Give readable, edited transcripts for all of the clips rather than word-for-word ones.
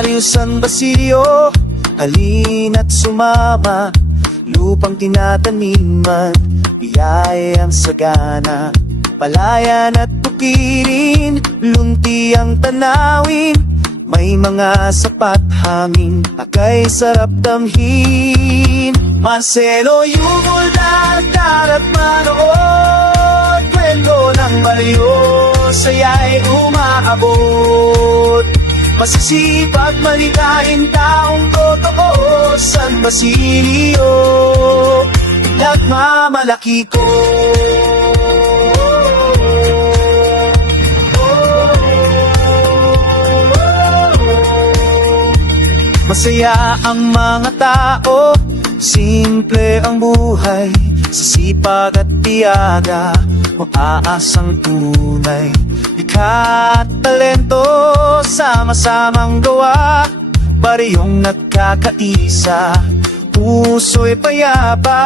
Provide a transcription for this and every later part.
Baryo San Basilio, halina't sumama. Lupang tinataniman, biyayang sagana. Palayan at bukirin, lunti ang tanawin. May mga sapat hangin, akay sarap damhin. Marcelo, Yugol, Dagdar at manood. Kwento ng baryo, saya'y umaabot. Masisipag, malikain, taong totoo. San Basilio, nagmamalaki ko. Masaya ang mga tao, simple ang buhay. Sa sipag at tiyaga, maaasang tunay. Likha at talento, sama-samang gawa. Baryong nagkakaisa, puso'y payapa.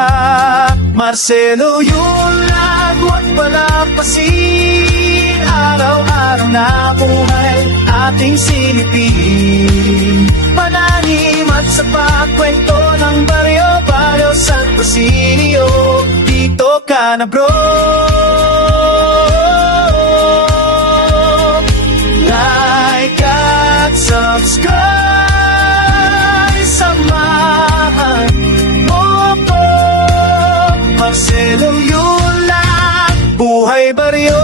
Marcelo, yung lagwat palapasin. Araw-araw na buhay, ating silipin. Mananim at sa pagkwento ng baryo, Baryo San Basilio. Dito ka na bro. Like at subscribe, samahan mo ko. Marcelo, yun lang, buhay baryo.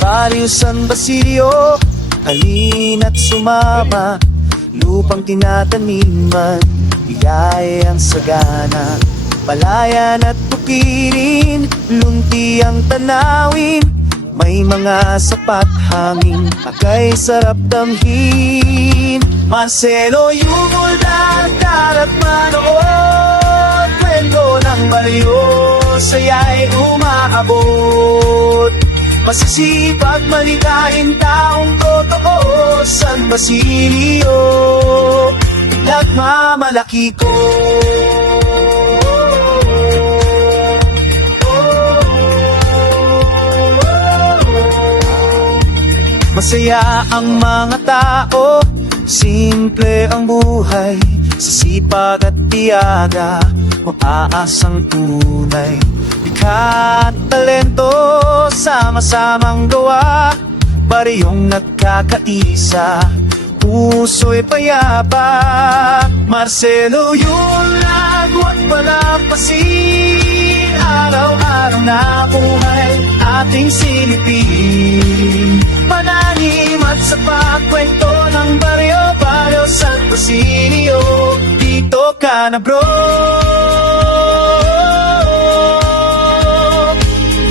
Baryo San Basilio, halina't sumama. Lupang tinataniman, biyayang sagana. Palayan at bukirin, lunti ang tanawin. May mga sapat hangin, akay sarap damhin. Marcelo, Yugol, Dagdar at manood. Kwento ng baryo, saya'y umaabot. Masisipag, malikain, taong totoo. San Basilio, nagmamalaki ko. Masaya ang mga tao, simple ang buhay. Sa sipag at tiyaga, maaasang tunay. Likha at talento, sama-samang gawa. Baryong nagkakaisa, puso'y payapa. Marcelo, yung lagwat palapasin. Araw-araw na buhay, ating silipin. Mananim at sa pagkwento ng baryo, Baryo San Basilio. Dito ka na bro.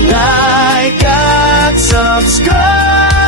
Like at subscribe,